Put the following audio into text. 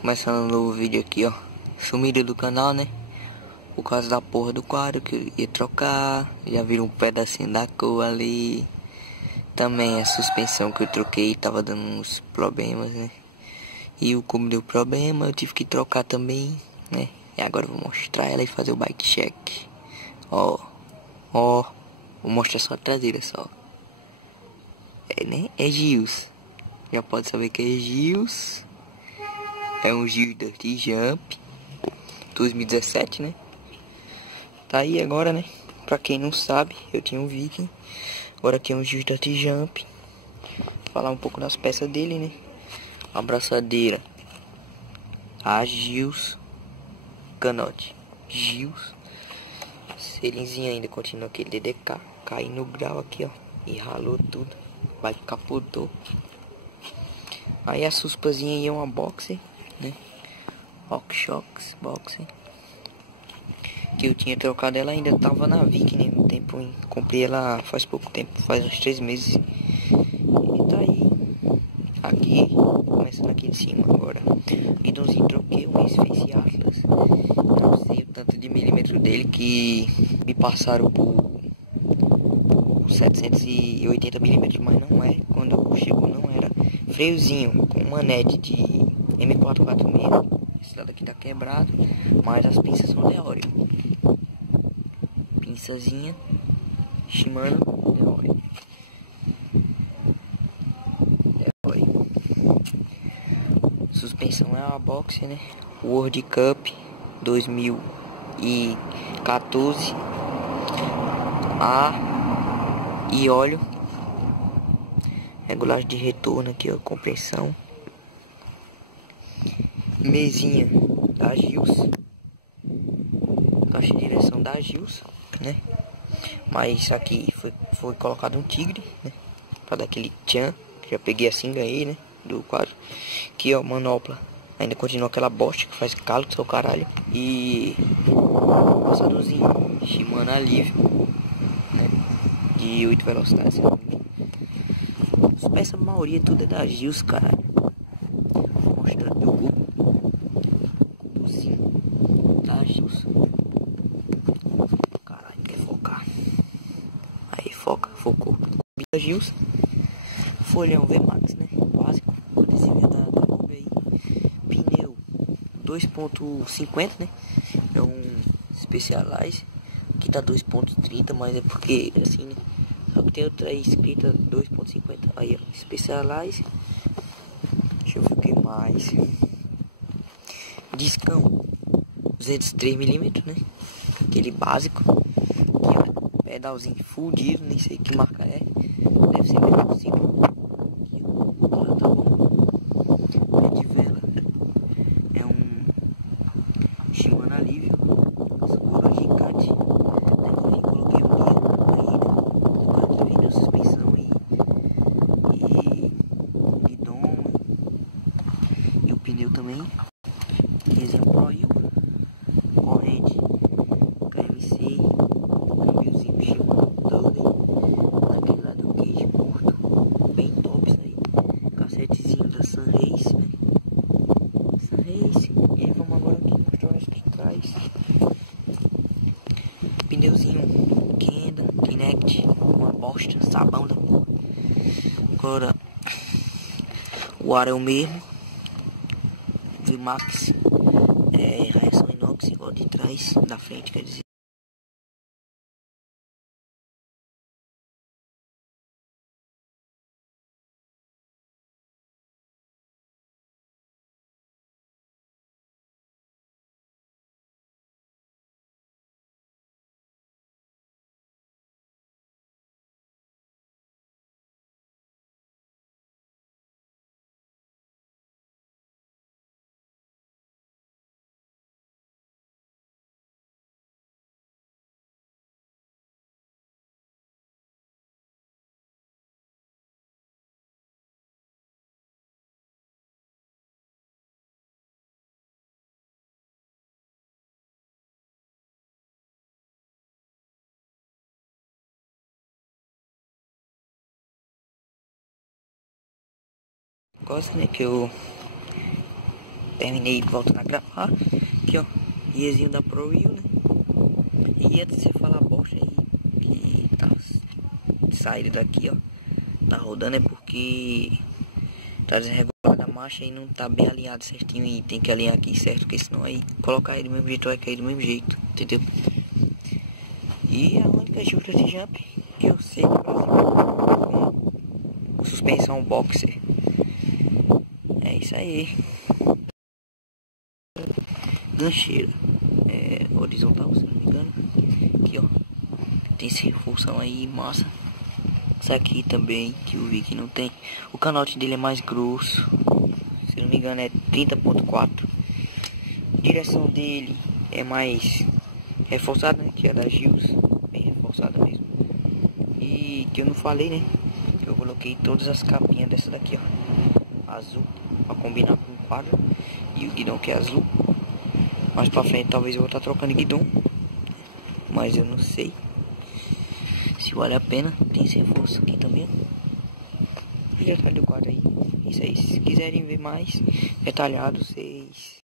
Começando um novo vídeo aqui, ó. Sumiram do canal, né? Por causa da porra do quadro que eu ia trocar. Já viram um pedacinho da cor ali. Também a suspensão que eu troquei tava dando uns problemas, né? E o como deu problema, eu tive que trocar também, né? E agora eu vou mostrar ela e fazer o bike check. Ó, ó. Vou mostrar só a traseira só. É, né? É Gios. Já pode saber que é Gios. É um Gios Dirty Jump 2017, né? Tá aí agora, né? Pra quem não sabe, eu tinha um Viking. Agora aqui é um Gios Dirty Jump. Vou falar um pouco das peças dele, né? Abraçadeira a Gios. Canote Gios. Selinzinha ainda continua aquele DDK. Caiu no grau aqui, ó. E ralou tudo. Vai capotou. Aí a suspazinha aí é uma boxer, né? Oxshox boxer. Que eu tinha trocado ela, ainda tava na Vic, né? No tempo, hein? Comprei ela faz pouco tempo, faz uns 3 meses. E tá aí. Aqui, começando aqui em cima agora. Guidãozinho troquei um Face Atlas. Não sei o tanto de milímetro dele que me passaram por 780 milímetros, mas não é. Quando chegou não era. Freiozinho com manete de M446. Esse lado aqui tá quebrado, mas as pinças são Leório. Pinçazinha Shimano Leório. Suspensão é uma boxer, né? World Cup 2014 e óleo. Regulagem de retorno aqui, ó, compressão. Mesinha da Gios. Caixa de direção da Gios, né? Mas aqui foi colocado um tigre, né? Pra dar aquele tchan. Já peguei assim, ganhei, né? Do quadro. Aqui, ó, manopla. Ainda continua aquela bosta que faz calo do seu caralho. E passadorzinho Shimano Alívio, né? De 8 velocidades. Essa maioria tudo é da Gios, caralho. Mostrando meu cubozinho da Gios. Caralho, quer focar. Aí, foca, focou. Da Gios. Folhão VMAX, né? Básico. Adesivo da Kobe aí. Pneu 2.50, né? É um Specialized. Aqui tá 2.30, mas é porque assim, né? Só que tem outra aí escrita 2.50. Aí, ó, Specialized. Deixa eu ver o que mais. Discão 203mm, né? Aquele básico. Aqui, ó, pedalzinho fudido, nem sei que marca é. Deve ser mesmo possível. Tá bom. É de vela. É um Shimano Alívio. Agora gigante. Depois coloquei um guia da suspensão e guidão e o pneu também. Resenha Pro corrente KMC, câmbiozinho Shimano Dublin, naquele lado do cage curto, bem top isso aí. Cassetezinho da Sunrace, né? Sunrace. E aí vamos agora aqui mostrar o que traz. Pneuzinho Kenda, Kinect, uma bosta, sabão da porra. Agora o ar é o mesmo. VMAX é reação inox igual de trás, da frente, quer dizer. Gosto, né, que eu terminei voltando a gravar. Aqui, ó, iezinho da ProReal, né? E antes de você falar bosta aí, que tá saindo daqui, ó, tá rodando, é porque tá desregulada a marcha e não tá bem alinhado certinho. E tem que alinhar aqui certo, porque senão aí colocar ele do mesmo jeito vai cair do mesmo jeito, entendeu? E a única justa de jump que eu sei no Brasil com suspensão boxer. É isso aí. Gancheira horizontal, se não me engano. Aqui, ó, tem esse reforção aí, massa. Isso aqui também, que eu vi que não tem. O canote dele é mais grosso, se não me engano é 30.4. Direção dele é mais reforçada, né, que é da Gills, bem reforçada mesmo. E que eu não falei, né, que eu coloquei todas as capinhas dessa daqui, ó, azul, pra combinar com o quadro. E o guidão que é azul. Mais pra frente talvez eu vou estar trocando de guidão, mas eu não sei se vale a pena. Tem esse reforço aqui também. E detalhe do quadro aí. Isso aí, se quiserem ver mais detalhado, vocês